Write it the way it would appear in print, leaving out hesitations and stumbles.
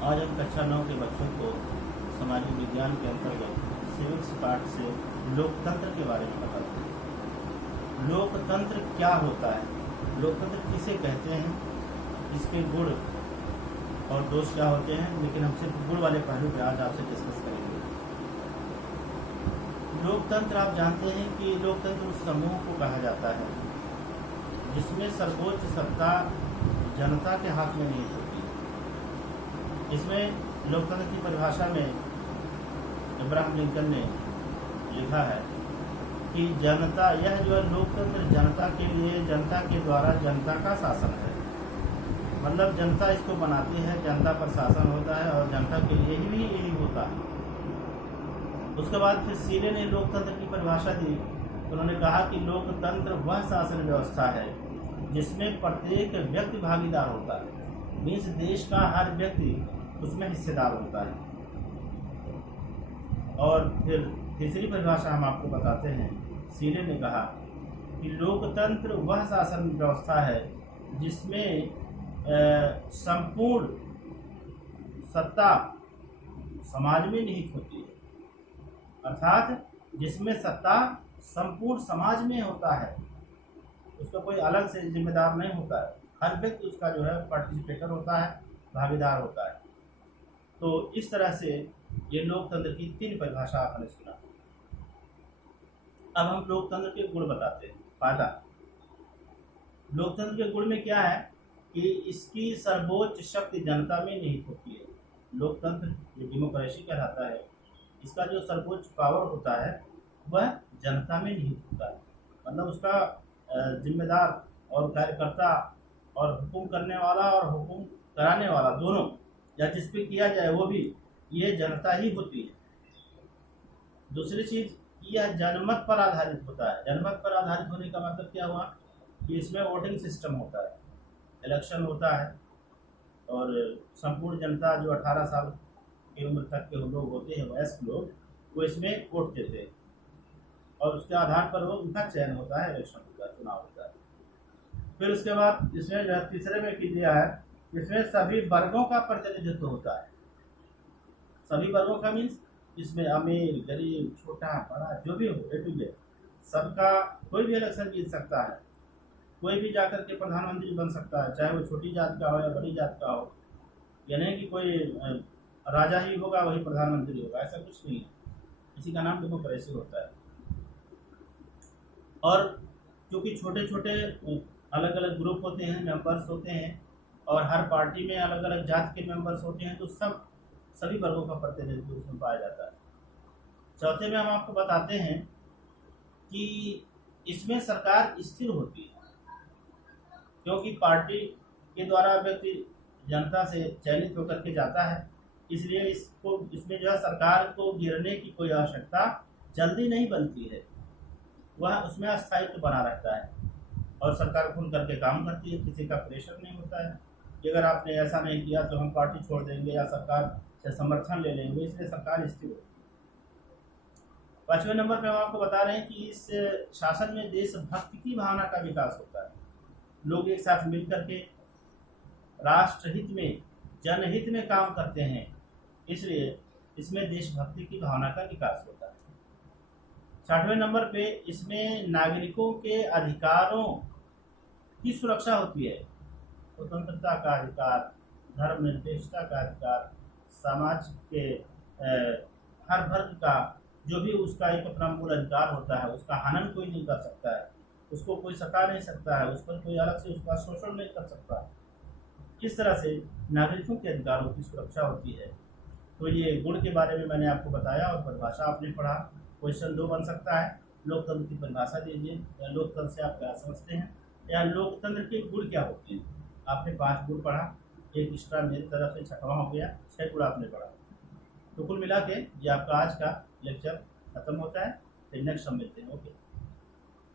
आज हम कक्षा 9 के बच्चों को सामाजिक विज्ञान के अंतर्गत सिविक्स पार्ट से लोकतंत्र के बारे में बताते हैं। लोकतंत्र क्या होता है, लोकतंत्र किसे कहते हैं, इसके गुण और दोष क्या होते हैं, लेकिन हम सिर्फ गुण वाले पहलू पे आज आपसे डिस्कस करेंगे। लोकतंत्र आप जानते हैं कि लोकतंत्र उस समूह को कहा जाता है जिसमें सर्वोच्च सत्ता जनता के हाथ में नहीं होती। इसमें लोकतंत्र की परिभाषा में अब्राहम लिंकन ने लिखा है कि जनता, यह जो है लोकतंत्र जनता के लिए, जनता के द्वारा जनता का शासन है। मतलब जनता इसको बनाती है, जनता पर शासन होता है और जनता के लिए ही यही होता है। उसके बाद फिर सीले ने लोकतंत्र की परिभाषा दी। उन्होंने कहा कि लोकतंत्र वह शासन व्यवस्था है जिसमें प्रत्येक व्यक्ति भागीदार होता है, मीन्स देश का हर व्यक्ति उसमें हिस्सेदार होता है। और फिर तीसरी परिभाषा हम आपको बताते हैं। सीले ने कहा कि लोकतंत्र वह शासन व्यवस्था है जिसमें संपूर्ण सत्ता समाज में निहित होती है, अर्थात जिसमें सत्ता संपूर्ण समाज में होता है, उसका कोई अलग से जिम्मेदार नहीं होता है, हर व्यक्ति उसका जो है पार्टिसिपेटर होता है, भागीदार होता है। तो इस तरह से ये लोकतंत्र की 3 परिभाषा आपने सुना। अब हम लोकतंत्र के गुण बताते हैं। फायदा, लोकतंत्र के गुण में क्या है कि इसकी सर्वोच्च शक्ति जनता में निहित होती है। लोकतंत्र जो डेमोक्रेसी कहलाता है, इसका जो सर्वोच्च पावर होता है वह जनता में निहित होता है। मतलब उसका जिम्मेदार और कार्यकर्ता और हुकुम करने वाला और हुकुम कराने वाला दोनों, या जिस पे किया जाए वो भी, ये जनता ही होती है। दूसरी चीज़, यह जनमत पर आधारित होता है। जनमत पर आधारित होने का मतलब क्या हुआ कि इसमें वोटिंग सिस्टम होता है, इलेक्शन होता है और संपूर्ण जनता जो 18 साल की उम्र तक के लोग होते हैं, वयस्क लोग, वो इसमें वोट देते हैं और उसके आधार पर वो उनका चयन होता है, इलेक्शन होता है, चुनाव होता है। फिर उसके बाद इसमें जो है तीसरे में दिया है, इसमें सभी वर्गों का प्रतिनिधित्व होता है। सभी वर्गों का मीन्स इसमें अमीर, गरीब, छोटा बड़ा जो भी हो, ए टू जेड सबका, कोई भी इलेक्शन जीत सकता है, कोई भी जाकर के प्रधानमंत्री बन सकता है, चाहे वो छोटी जात का हो या बड़ी जात का हो। या नहीं कि कोई राजा ही होगा वही प्रधानमंत्री होगा, ऐसा कुछ नहीं है। इसी का नाम डेमोक्रेसी होता है। और क्योंकि छोटे छोटे अलग अलग ग्रुप होते हैं, मेंबर्स होते हैं, और हर पार्टी में अलग अलग जात के मेंबर्स होते हैं, तो सभी वर्गों का प्रतिनिधित्व उसमें पाया जाता है। चौथे में हम आपको बताते हैं कि इसमें सरकार स्थिर होती है, क्योंकि पार्टी के द्वारा व्यक्ति जनता से चयनित होकर के जाता है, इसलिए इसमें जो है सरकार को गिरने की कोई आवश्यकता जल्दी नहीं बनती है, वह उसमें अस्थायित्व बना रहता है और सरकार खुल करके काम करती है, किसी का प्रेशर नहीं होता है कि अगर आपने ऐसा नहीं किया तो हम पार्टी छोड़ देंगे या सरकार से समर्थन ले लेंगे, इसलिए सरकार स्थिर होती है। 5वें नंबर पे हम आपको बता रहे हैं कि इस शासन में देशभक्ति की भावना का विकास होता है। लोग एक साथ मिल करके राष्ट्रहित में, जनहित में काम करते हैं, इसलिए इसमें देशभक्ति की भावना का विकास होता है। 60वें नंबर पे इसमें नागरिकों के अधिकारों की सुरक्षा होती है। स्वतंत्रता का अधिकार, धर्मनिरपेक्षता का अधिकार, समाज के हर वर्ग का जो भी उसका एक अपना मूल अधिकार होता है, उसका हनन कोई नहीं कर सकता है, उसको कोई सता नहीं सकता है, उस पर कोई अलग से उसका शोषण नहीं कर सकता है। इस तरह से नागरिकों के अधिकारों की सुरक्षा होती है। तो ये गुण के बारे में मैंने आपको बताया और परिभाषा आपने पढ़ा। क्वेश्चन 2 बन सकता है, लोकतंत्र की परिभाषा दीजिए, या लोकतंत्र से आप क्या समझते हैं, या लोकतंत्र के गुण क्या होते हैं। आपने 5 गुण पढ़ा, एक एक्स्ट्रा मेरी तरफ से 6वां हो गया, 6 गुण आपने पढ़ा। तो कुल मिला के ये आपका आज का लेक्चर खत्म होता है। फिर नेक्स्ट हम मिलते हैं। ओके।